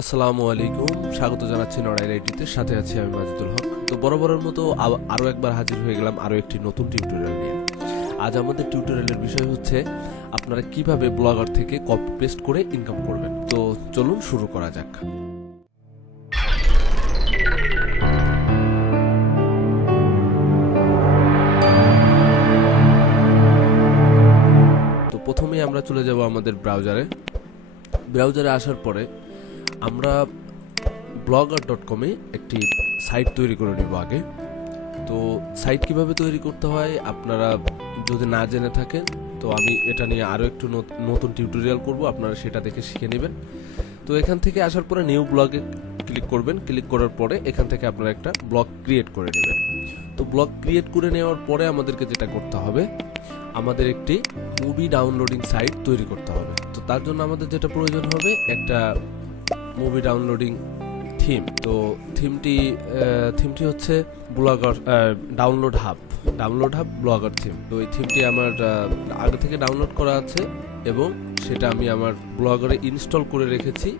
আসসালামু আলাইকুম, স্বাগত জানাচ্ছি নড়াইল আইডিতে। সাথে আছি আমি মাজিদুল হক। তো বরাবরের মতো আরও একবার হাজির হয়ে গেলাম আরও একটি নতুন টিউটোরিয়াল নিয়ে। আজ আমাদের টিউটোরিয়ালের বিষয় হচ্ছে আপনারা কিভাবে ব্লগার থেকে কপি পেস্ট করে ইনকাম করবেন। তো চলুন শুরু করা যাক। তো প্রথমেই আমরা চলে যাব আমাদের ব্রাউজারে আসার পরে আমরা blogger.com-এ একটি সাইট তৈরি করে নিব আগে। তো সাইট কিভাবে তৈরি করতে হয় আপনারা যদি না জেনে থাকেন তো আমি এটা নিয়ে আরও একটু নতুন টিউটোরিয়াল করব, আপনারা সেটা দেখে শিখে নেবেন। তো এখান থেকে আসার পরে নিউ ব্লগে ক্লিক করবেন। ক্লিক করার পরে এখান থেকে আপনারা একটা ব্লগ ক্রিয়েট করে নেবেন। তো ব্লগ ক্রিয়েট করে নেওয়ার পরে আমাদেরকে যেটা করতে হবে, আমাদের একটি মুভি ডাউনলোডিং সাইট তৈরি করতে হবে। তো তার জন্য আমাদের যেটা প্রয়োজন হবে একটা মুভি ডাউনলোডিং থিম। তো থিমটি হচ্ছে blogger download hub blogger theme. তো এই থিমটি আমার আগে থেকে ডাউনলোড করা আছে এবং সেটা আমি আমার ব্লগারে ইনস্টল করে রেখেছি।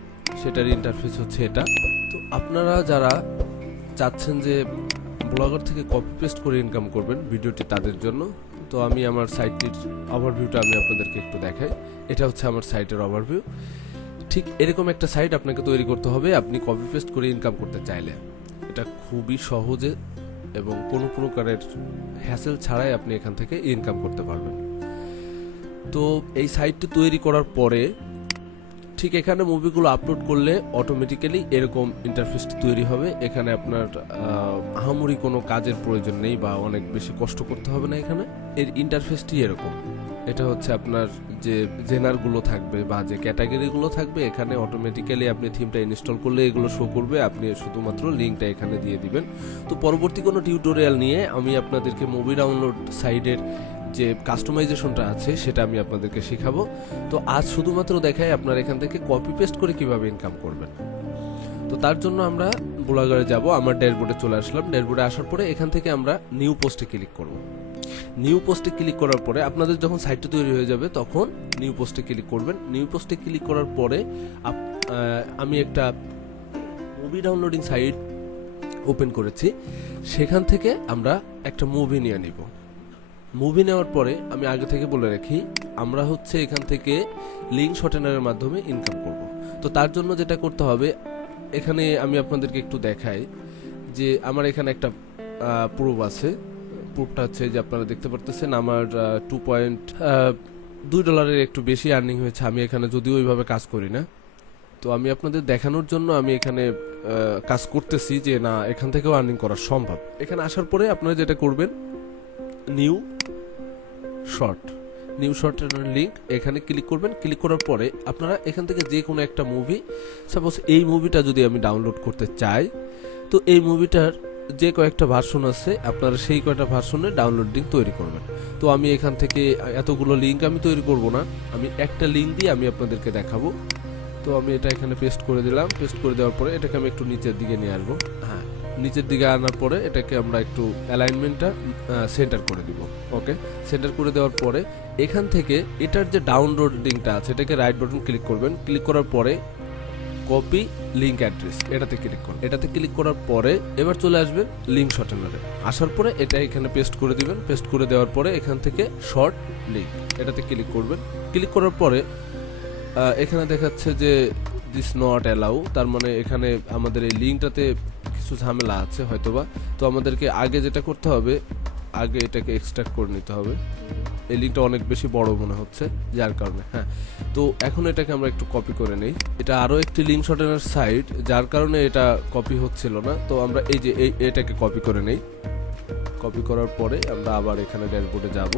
সেটার ইন্টারফেস হচ্ছে এটা। তো আপনারা যারা চাচ্ছেন যে ব্লগার থেকে কপি পেস্ট করে ইনকাম করবেন, ভিডিওটি তাদের জন্য। তো আমি আমার সাইটটির ওভারভিউটা আমি আপনাদেরকে একটু দেখাই। এটা হচ্ছে আমার সাইটের ওভারভিউ। ঠিক এরকম একটা সাইট আপনাকে তৈরি করতে হবে আপনি কপি পেস্ট করে ইনকাম করতে চাইলে। এটা খুবই সহজে এবং কোনো প্রকারের হ্যাসেল ছাড়াই আপনি এখান থেকে ইনকাম করতে পারবেন। তো এই সাইটটি তৈরি করার পরে ঠিক এখানে মুভিগুলো আপলোড করলে অটোমেটিক্যালি এরকম ইন্টারফেসটি তৈরি হবে। এখানে আপনার আহামরি কোনো কাজের প্রয়োজন নেই বা অনেক বেশি কষ্ট করতে হবে না। এখানে এর ইন্টারফেসটি এরকম। এটা হচ্ছে আপনার যে জেনারগুলো থাকবে বা যে ক্যাটাগরিগুলো থাকবে, এখানে অটোমেটিক্যালি আপনি থিমটা ইনস্টল করলে এগুলো শো করবে। আপনি শুধুমাত্র লিঙ্কটা এখানে দিয়ে দিবেন। তো পরবর্তী কোনো টিউটোরিয়াল নিয়ে আমি আপনাদেরকে মুভি ডাউনলোড সাইটের যে কাস্টমাইজেশনটা আছে সেটা আমি আপনাদেরকে শেখাবো। তো আজ শুধুমাত্র দেখাই আপনার এখান থেকে কপি পেস্ট করে কিভাবে ইনকাম করবেন। তো তার জন্য আমরা ব্লগারে যাব। আমার ড্যাশবোর্ডে চলে আসলাম। ড্যাশবোর্ডে আসার পরে এখান থেকে আমরা নিউ পোস্টে ক্লিক করব। নিউ পোস্টে ক্লিক করার পরে আপনাদের যখন সাইটটা তৈরি হয়ে যাবে তখন নিউ পোস্টে ক্লিক করবেন। নিউ পোস্টে ক্লিক করার পরে আমি একটা মুভি ডাউনলোডিং সাইট ওপেন করেছি। সেখান থেকে আমরা একটা মুভি নিয়ে নিব। মুভি নেওয়ার পরে আমি আগে থেকে বলে রাখি, আমরা হচ্ছে এখান থেকে লিঙ্ক শর্টেনারের মাধ্যমে ইনকাম করব। তো তার জন্য যেটা করতে হবে, এখানে আমি আপনাদেরকে একটু দেখাই যে আমার এখানে একটা প্রুফ আছে। প্রুফটা হচ্ছে যে আপনারা দেখতে পারতেছেন আমার $2.2 একটু বেশি আর্নিং হয়েছে। আমি এখানে যদিও ওইভাবে কাজ করি না, তো আমি আপনাদের দেখানোর জন্য আমি এখানে কাজ করতেছি যে না, এখান থেকেও আর্নিং করা সম্ভব। এখানে আসার পরে আপনারা যেটা করবেন, নিউ শর্টের লিঙ্ক এখানে ক্লিক করবেন। ক্লিক করার পরে আপনারা এখান থেকে যে কোনো একটা মুভি, সাপোজ এই মুভিটা যদি আমি ডাউনলোড করতে চাই, তো এই মুভিটার যে কয়েকটা ভার্সন আছে আপনারা সেই কয়েকটা ভার্সনের ডাউনলোড লিঙ্ক তৈরি করবেন। তো আমি এখান থেকে এতগুলো লিঙ্ক আমি তৈরি করব না, আমি একটা লিঙ্ক দিয়ে আমি আপনাদেরকে দেখাবো। তো আমি এটা এখানে পেস্ট করে দিলাম। পেস্ট করে দেওয়ার পরে এটাকে আমি একটু নিচের দিকে নিয়ে আসবো। হ্যাঁ, নিচের দিকে আনার পরে এটাকে আমরা একটু অ্যালাইনমেন্টটা সেন্টার করে দিব। ওকে, সেন্টার করে দেওয়ার পরে এখান থেকে এটার যে ডাউনলোড লিঙ্কটা আছে এটাকে রাইট বাটন ক্লিক করবেন। ক্লিক করার পরে কপি লিঙ্ক অ্যাড্রেস এটাতে ক্লিক করুন। এটাতে ক্লিক করার পরে এবার চলে আসবেন লিঙ্ক শর্টেনারে। আসার পরে এটা এখানে পেস্ট করে দিবেন। পেস্ট করে দেওয়ার পরে এখান থেকে শর্ট লিঙ্ক এটাতে ক্লিক করবেন। ক্লিক করার পরে এখানে দেখাচ্ছে যে দিস নট অ্যালাউ, তার মানে এখানে আমাদের এই লিঙ্কটাতে কিছু ঝামেলা আছে হয়তোবা। তো আমাদেরকে আগে যেটা করতে হবে, আগে এটাকে এক্সট্রাক্ট করে নিতে হবে। এই লিঙ্কটা অনেক বেশি বড় মনে হচ্ছে যার কারণে। হ্যাঁ, তো এখন এটাকে আমরা একটু কপি করে নেই। এটা আরও একটি লিঙ্ক শর্টেনার সাইট, যার কারণে এটা কপি হচ্ছিল না। তো আমরা এই যে এটাকে কপি করে নেই। কপি করার পরে আমরা আবার এখানে ড্যাশবোর্ডে যাব।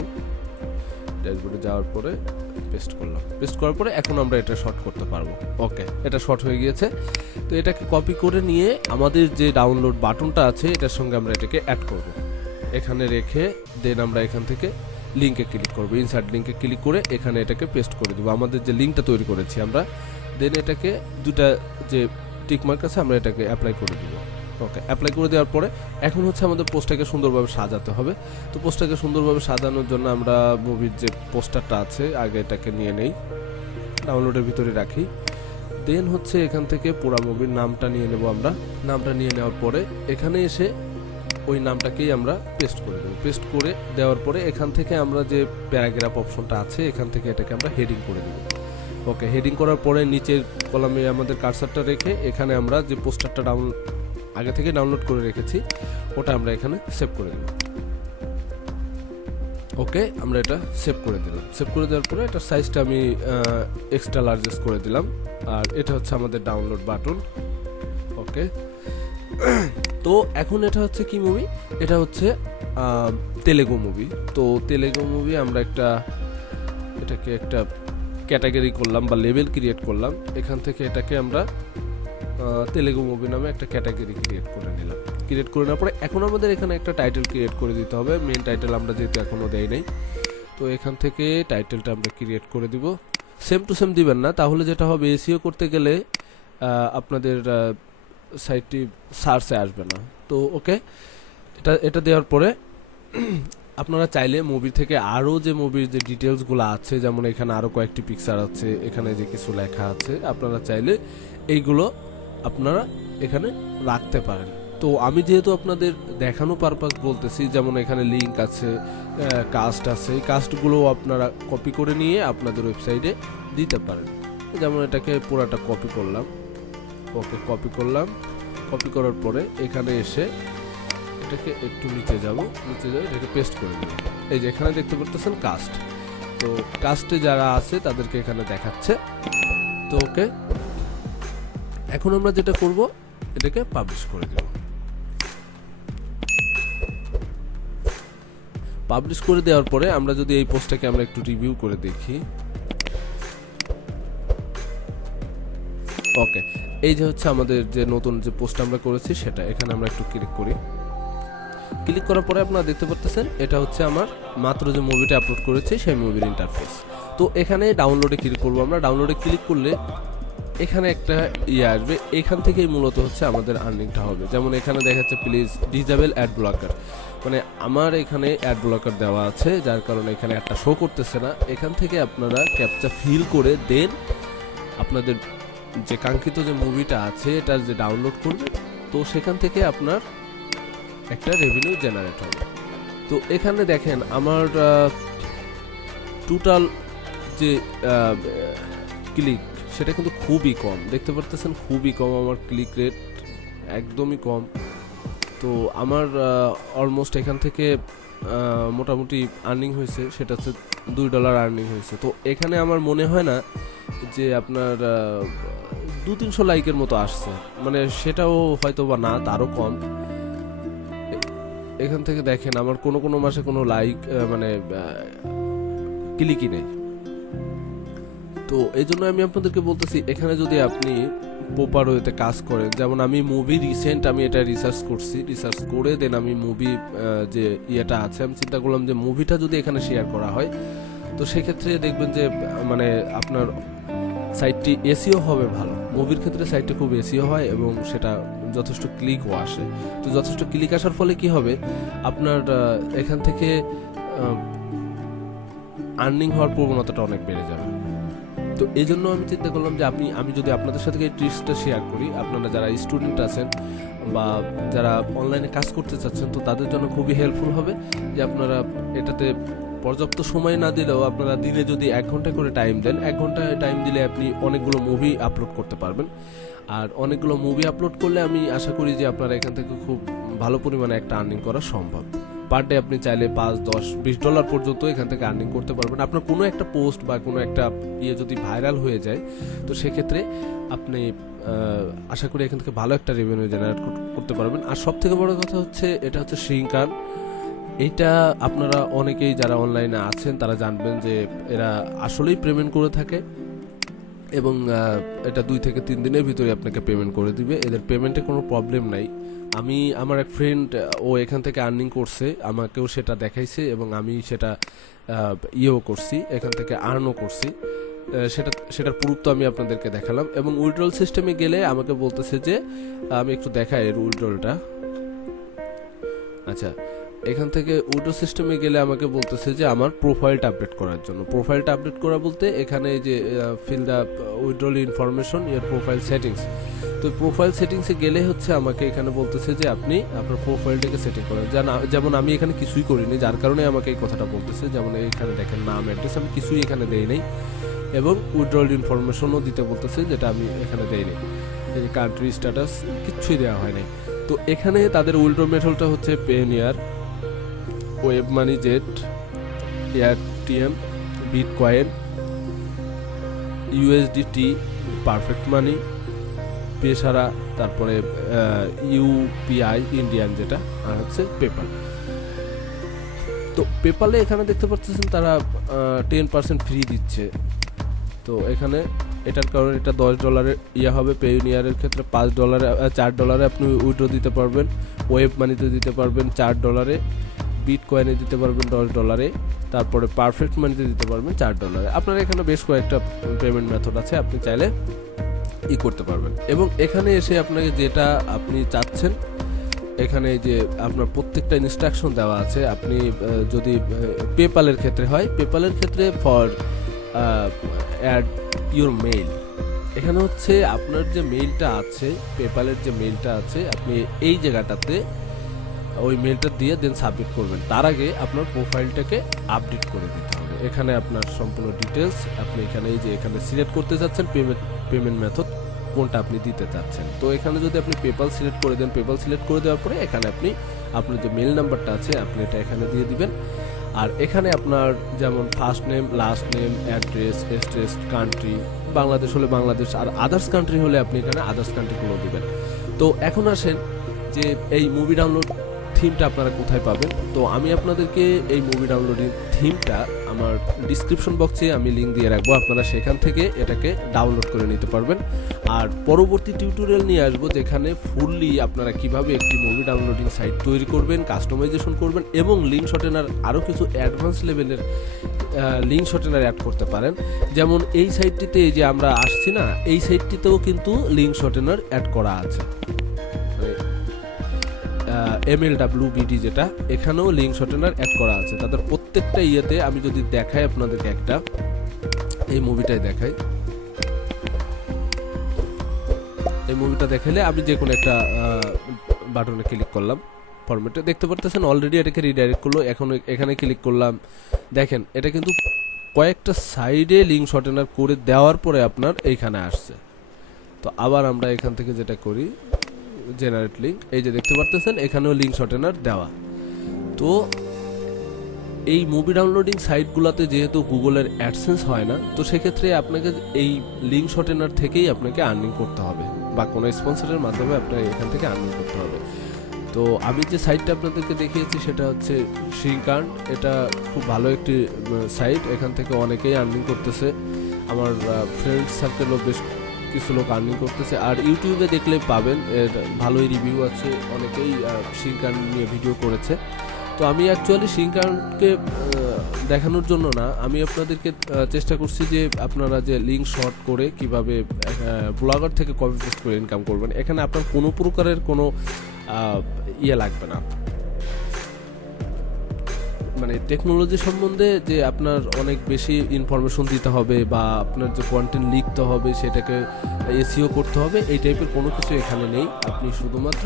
ড্যাশবোর্ডে যাওয়ার পরে পেস্ট করলাম। পেস্ট করার পরে এখন আমরা এটা শর্ট করতে পারবো। ওকে, এটা শর্ট হয়ে গিয়েছে। তো এটাকে কপি করে নিয়ে আমাদের যে ডাউনলোড বাটনটা আছে এটার সঙ্গে আমরা এটাকে অ্যাড করব। এখানে রেখে দেন আমরা এখান থেকে লিঙ্কে ক্লিক করব। ইনসার্ট লিঙ্কে ক্লিক করে এখানে এটাকে পেস্ট করে দেবো, আমাদের যে লিঙ্কটা তৈরি করেছি আমরা। দেন এটাকে দুটা যে টিকমার্ক আছে আমরা এটাকে অ্যাপ্লাই করে দিব। ওকে, অ্যাপ্লাই করে দেওয়ার পরে এখন হচ্ছে আমাদের পোস্টটাকে সুন্দরভাবে সাজাতে হবে। তো পোস্টটাকে সুন্দরভাবে সাজানোর জন্য আমরা মুভির যে পোস্টারটা আছে আগে এটাকে নিয়ে নেই, ডাউনলোডের ভিতরে রাখি। দেন হচ্ছে এখান থেকে পুরা মুভির নামটা নিয়ে নেব আমরা। নামটা নিয়ে নেওয়ার পরে এখানে এসে ওই নামটাকেই আমরা পেস্ট করে দেবো। পেস্ট করে দেওয়ার পরে এখান থেকে আমরা যে প্যারাগ্রাফ অপশনটা আছে এখান থেকে এটাকে আমরা হেডিং করে দেবো। ওকে, হেডিং করার পরে নিচের কলামে আমাদের কার্সারটা রেখে এখানে আমরা যে পোস্টারটা আগে থেকে ডাউনলোড করে রেখেছি ওটা আমরা এখানে সেভ করে দেব। ওকে, আমরা এটা সেভ করে দিলাম। সেভ করে দেওয়ার পরে এটার সাইজটা আমি এক্সট্রা লার্জেস্ট করে দিলাম। আর এটা হচ্ছে আমাদের ডাউনলোড বাটন। ওকে, তো এখন এটা হচ্ছে কি মুভি? এটা হচ্ছে তেলেগু মুভি। তো তেলেগু মুভি আমরা এটাকে একটা ক্যাটাগরি করলাম বা লেভেল ক্রিয়েট করলাম। এখান থেকে এটাকে আমরা তেলেগু মুভি নামে একটা ক্যাটাগরি ক্রিয়েট করে নিলাম। ক্রিয়েট করে নেওয়ার পরে এখন আমাদের এখানে একটা টাইটেল ক্রিয়েট করে দিতে হবে। মেন টাইটেল আমরা যেহেতু এখনও দেই নাই, তো এখান থেকে টাইটেলটা আমরা ক্রিয়েট করে দিব। সেম টু সেম দিবেন না, তাহলে যেটা হবে এসইও করতে গেলে আপনাদের সাইটটি সার্চে আসবে না। তো ওকে, এটা দেওয়ার পরে আপনারা চাইলে মুভি থেকে আরও যে মুভির যে ডিটেলসগুলো আছে, যেমন এখানে আরও কয়েকটি পিকচার আছে, এখানে যে কিছু লেখা আছে, আপনারা চাইলে এইগুলো আপনারা এখানে রাখতে পারেন। তো আমি যেহেতু আপনাদের দেখানো পারপাস বলতেছি, যেমন এখানে লিঙ্ক আছে, কাস্ট আছে, এই কাস্টগুলো আপনারা কপি করে নিয়ে আপনাদের ওয়েবসাইটে দিতে পারেন। যেমন এটাকে পুরাটা কপি করলাম। ওকে, কপি করলাম। কপি করার পরে এখানে এসে এটাকে একটু নিচে যাব এটাকে পেস্ট করে দেব। এই যে এখানে দেখতে পাচ্ছেন কাস্ট, তো কাস্টে যারা আছে তাদেরকে এখানে দেখাচ্ছে। তো ওকে, এখন আমরা যেটা করব এটাকে পাবলিশ করে দেব। পাবলিশ করে দেওয়ার পরে আমরা যদি এই পোস্টটাকে আমরা একটু রিভিউ করে দেখি। ওকে, এই যে হচ্ছে আমাদের যে নতুন যে পোস্ট আমরা করেছি সেটা, এখানে আমরা একটু ক্লিক করি। ক্লিক করার পরে আপনারা দেখতে পাচ্ছেন এটা হচ্ছে আমার মাত্র যে মুভিটা আপলোড করেছি সেই মুভির ইন্টারফেস। তো এখানে ডাউনলোডে ক্লিক করব আমরা। ডাউনলোডে ক্লিক করলে এখানে একটা আসবে, এখান থেকেই মূলত হচ্ছে আমাদের আর্নিংটা হবে। যেমন এখানে দেখাচ্ছে প্লিজ ডিজেবল অ্যাড ব্লকার, মানে আমার এখানে অ্যাড ব্লকার দেওয়া আছে, যার কারণে এখানে একটা শো করতেছে না। এখান থেকে আপনারা ক্যাপচা ফিল করে দেন আপনাদের যে কাঙ্ক্ষিত যে মুভিটা আছে এটা যে ডাউনলোড করবেন, তো সেখান থেকে আপনার একটা রেভিনিউ জেনারেট হবে। তো এখানে দেখেন আমার টোটাল যে ক্লিক সেটা কিন্তু খুবই কম, দেখতে পারতেছেন খুবই কম, আমার ক্লিক রেট একদমই কম। তো আমার অলমোস্ট এখান থেকে মোটামুটি আর্নিং হয়েছে, সেটা হচ্ছে $2 আর্নিং হয়েছে। তো এখানে আমার মনে হয় না যে আপনার 200-300 লাইকের মতো আসছে, মানে সেটাও হয়তো বা না, তারও কম। এখান থেকে দেখেন আমার কোনো মাসে কোনো লাইক মানে ক্লিকই নেই। তো এই জন্য আমি আপনাদেরকে বলতেছি, এখানে যদি আপনি প্রপার ওয়েতে কাজ করেন, যেমন আমি মুভি রিসেন্ট আমি এটা রিসার্চ করছি, রিসার্চ করে দেন আমি মুভি যে ইয়েটা আছে আমি চিন্তা করলাম যে মুভিটা যদি এখানে শেয়ার করা হয়, তো সেক্ষেত্রে দেখবেন যে মানে আপনার সাইটটি এসইও হবে ভালো। মুভির ক্ষেত্রে সাইটটি খুব এসইও হয় এবং সেটা যথেষ্ট ক্লিকও আসে। তো যথেষ্ট ক্লিক আসার ফলে কি হবে, আপনার এখান থেকে আর্নিং হওয়ার প্রবণতাটা অনেক বেড়ে যাবে। তো এই জন্য আমি চিন্তা করলাম যে আমি যদি আপনাদের সাথে এই টিপসটা শেয়ার করি, আপনারা যারা স্টুডেন্ট আছেন বা যারা অনলাইনে কাজ করতে চাচ্ছেন, তো তাদের জন্য খুবই হেল্পফুল হবে যে আপনারা এটাতে পর্যাপ্ত সময় না দিলেও আপনারা দিনে যদি 1 ঘন্টা করে টাইম দেন, 1 ঘন্টা টাইম দিলে আপনি অনেকগুলো মুভি আপলোড করতে পারবেন। আর অনেকগুলো মুভি আপলোড করলে আমি আশা করি যে আপনারা এখান থেকে খুব ভালো পরিমাণে একটা আর্নিং করা সম্ভব। পার ডে আপনি চাইলে $5, $10, $20 পর্যন্ত এখান থেকে আর্নিং করতে পারবেন। আপনার কোনো একটা পোস্ট বা কোনো একটা যদি ভাইরাল হয়ে যায়, তো সেক্ষেত্রে আপনি আশা করি এখান থেকে ভালো একটা রেভিনিউ জেনারেট করতে পারবেন। আর সব থেকে বড় কথা হচ্ছে এটা হচ্ছে শ্রিঙ্কার। এটা আপনারা অনেকেই যারা অনলাইনে আছেন তারা জানবেন যে এরা আসলেই পেমেন্ট করে থাকে এবং এটা 2 থেকে 3 দিনের ভিতরে আপনাকে পেমেন্ট করে দিবে। এদের পেমেন্টে কোনো প্রবলেম নাই। আমার এক ফ্রেন্ড ও এখান থেকে আর্নিং করছে, আমাকেও সেটা দেখাইছে এবং আমি সেটা ইয়েও করছি, এখান থেকে আর্নও করছি। সেটার প্রুফ তো আমি আপনাদেরকে দেখালাম। এবং উইথড্রল সিস্টেমে গেলে আমাকে বলতেছে যে আমি একটু দেখাই এর উইথড্রলটা। আচ্ছা, এখান থেকে উইড্রো সিস্টেমে গেলে আমাকে বলতেছে যে আমার প্রোফাইলটা আপডেট করার জন্য। প্রোফাইলটা আপডেট করা বলতে এখানে যে fill the withdrawal information your profile settings. তো প্রোফাইল সেটিংসে গেলে হচ্ছে আমাকে এখানে বলতেছে যে আপনি আপনার প্রোফাইলটাকে সেটিং করেন। যেমন আমি এখানে কিছুই করিনি, যার কারণে আমাকে এই কথাটা বলতেছে। যেমন এখানে দেখেন নাম, অ্যাড্রেস আমি কিছুই এখানে দেই নাই, এবং উইথড্রল ইনফরমেশনও দিতে বলতেছে, যেটা আমি এখানে দেই নাই। এই কান্ট্রি স্ট্যাটাস কিচ্ছুই দেওয়া হয় নাই। তো এখানে তাদের উইথড্র মেথডটা হচ্ছে Payeer, WebMoney, jet, ARTM, bitcoin, USDT, Perfect Money, পেশারা, তারপরে ইউপিআই ইন্ডিয়ান যেটা, আর হচ্ছে পেপাল। তো পেপালে এখানে দেখতে পাচ্ছেন তারা 10% ফ্রি দিচ্ছে। তো এখানে এটার কারণে এটা $10 ইয়া হবে। পেনিয়ারের ক্ষেত্রে $4 আপনি উইথড্র দিতে পারবেন, ওয়েব মানিতে দিতে পারবেন $4, বিটকয়েনে দিতে পারবেন $10, তারপরে পারফেক্ট মানিতে দিতে পারবেন $4। আপনার এখানে বেশ কয়েকটা পেমেন্ট মেথড আছে, আপনি চাইলে করতে পারবেন। এবং এখানে এসে আপনাকে যেটা আপনি চাচ্ছেন, এখানে যে আপনার প্রত্যেকটা ইনস্ট্রাকশন দেওয়া আছে। আপনি যদি পেপালের ক্ষেত্রে হয়, পেপালের ক্ষেত্রে ফর অ্যাড ইউর মেইল, এখানে হচ্ছে আপনার যে মেইলটা আছে, পেপালের যে মেইলটা আছে, আপনি এই জায়গাটাতে ওই মেইলটা দিয়ে দেন সাবমিট করবেন। তার আগে আপনার প্রোফাইলটাকে আপডেট করে দিতে হবে। এখানে আপনার সম্পূর্ণ ডিটেলস আপনি এখানে এই যে এখানে সিলেক্ট করতে যাচ্ছেন পেমেন্ট মেথড কোনটা আপনি দিতে চাচ্ছেন। তো এখানে যদি আপনি পেপাল সিলেক্ট করে দেন, পেপাল সিলেক্ট করে দেওয়ার পরে এখানে আপনি আপনার যে মেল নাম্বারটা আছে আপনি এটা এখানে দিয়ে দিবেন। আর এখানে আপনার যেমন first name, last name, address, state, country, Bangladesh হলে বাংলাদেশ, আর আদার্স কান্ট্রি হলে আপনি এখানে আদার্স কান্ট্রিগুলো দিবেন। তো এখন আসেন যে এই মুভি ডাউনলোড থিমটা আপনারা কোথায় পাবেন। তো আমি আপনাদেরকে এই মুভি ডাউনলোডিং থিমটা আমার ডিসক্রিপশন বক্সে আমি লিঙ্ক দিয়ে রাখবো, আপনারা সেখান থেকে এটাকে ডাউনলোড করে নিতে পারবেন। আর পরবর্তী টিউটোরিয়াল নিয়ে আসবো যেখানে ফুললি আপনারা কিভাবে একটি মুভি ডাউনলোডিং সাইট তৈরি করবেন, কাস্টমাইজেশন করবেন, এবং লিঙ্ক শর্টেনার আরও কিছু অ্যাডভান্স লেভেলের লিঙ্ক শর্টেনার অ্যাড করতে পারেন। যেমন এই সাইটটিতে যে আমরা আসছি না, এই সাইটটিতেও কিন্তু লিঙ্ক শর্টেনার অ্যাড করা আছে, MLWBD যেটা, এখানেও লিঙ্ক শর্টেনার অ্যাড করা আছে। তাদের প্রত্যেকটা ইয়েতে আমি যদি দেখাই আপনাদেরকে, একটা এই মুভিটাই দেখাই, এই মুভিটা দেখাইলে আমি যে কোনো একটা বাটনে ক্লিক করলাম, ফরম্যাটে দেখতে পারতেছেন অলরেডি এটাকে রিডাইরেক্ট করলো। এখন এখানে ক্লিক করলাম, দেখেন এটা কিন্তু কয়েকটা সাইডে লিঙ্ক শর্টেনার করে দেওয়ার পরে আপনার এইখানে আসছে। তো আবার আমরা এখান থেকে যেটা করি, জেনারেট লিঙ্ক, এই যে দেখতে পারতেছেন এখানেও লিঙ্ক শর্টেনার দেওয়া। তো এই মুভি ডাউনলোডিং সাইটগুলোতে যেহেতু গুগলের অ্যাডসেন্স হয় না, তো সেক্ষেত্রে আপনাকে এই লিঙ্ক শর্টেনার থেকেই আপনাকে আর্নিং করতে হবে, বা কোনো স্পন্সরের মাধ্যমে আপনাকে এখান থেকে আর্নিং করতে হবে। তো আমি যে সাইটটা আপনাদেরকে দেখিয়েছি সেটা হচ্ছে শ্রিঙ্কার্ন। এটা খুব ভালো একটি সাইট, এখান থেকে অনেকেই আর্নিং করতেছে। আমার ফ্রেন্ড সার্কেলও বেশ কিছু লোক আর্নিং করতেছে। আর ইউটিউবে দেখলে পাবেন এর ভালোই রিভিউ আছে, অনেকেই শ্রিঙ্কার্ন নিয়ে ভিডিও করেছে। তো আমি অ্যাকচুয়ালি শ্রিঙ্কার্নকে দেখানোর জন্য না, আমি আপনাদেরকে চেষ্টা করছি যে আপনারা যে লিঙ্ক শর্ট করে কিভাবে ব্লগার থেকে কপি পেস্ট করে ইনকাম করবেন। এখানে আপনার কোনো প্রকারের কোনো ইয়ে লাগবে না, মানে টেকনোলজি সম্বন্ধে যে আপনার অনেক বেশি ইনফরমেশন দিতে হবে, বা আপনার যে কন্টেন্ট লিখতে হবে সেটাকে এসইও করতে হবে, এই টাইপের কোনো কিছু এখানে নেই। আপনি শুধুমাত্র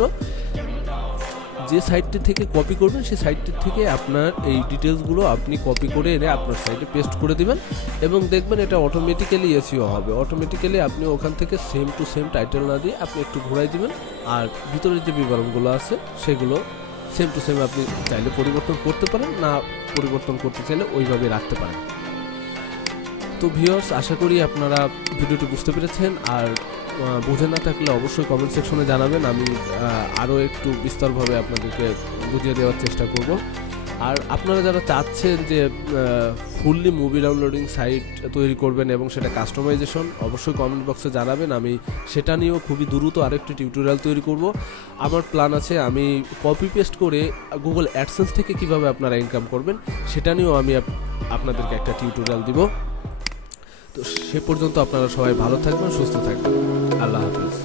যে সাইটটি থেকে কপি করবেন সেই সাইটটির থেকে আপনার এই ডিটেলসগুলো আপনি কপি করে এনে আপনার সাইটে পেস্ট করে দিবেন, এবং দেখবেন এটা অটোমেটিক্যালি এসইও হবে। অটোমেটিক্যালি আপনি ওখান থেকে সেম টু সেম টাইটেল না দিয়ে আপনি একটু ঘোরাই দিবেন, আর ভিতরের যে বিবরণগুলো আছে সেগুলো সেম টু সেম আপনি চাইলে পরিবর্তন করতে পারেন, না পরিবর্তন করতে চাইলে ওইভাবে রাখতে পারেন। তো ভিউয়ার্স, আশা করি আপনারা ভিডিওটি বুঝতে পেরেছেন। আর বুঝে না থাকলে অবশ্যই কমেন্ট সেকশনে জানাবেন, আমি আরও একটু বিস্তারভাবে আপনাদেরকে বুঝিয়ে দেওয়ার চেষ্টা করব। আর আপনারা যারা চাচ্ছেন যে ফুললি মুভি ডাউনলোডিং সাইট তৈরি করবেন এবং সেটা কাস্টমাইজেশন, অবশ্যই কমেন্ট বক্সে জানাবেন। আমি সেটা নিয়েও খুবই দ্রুত আরেকটি টিউটোরিয়াল তৈরি করব। আমার প্ল্যান আছে আমি কপি পেস্ট করে গুগল অ্যাডসেন্স থেকে কিভাবে আপনারা ইনকাম করবেন সেটা নিয়েও আমি আপনাদেরকে একটা টিউটোরিয়াল দিব। তো সে পর্যন্ত আপনারা সবাই ভালো থাকবেন, সুস্থ থাকবেন। আল্লাহ হাফেজ।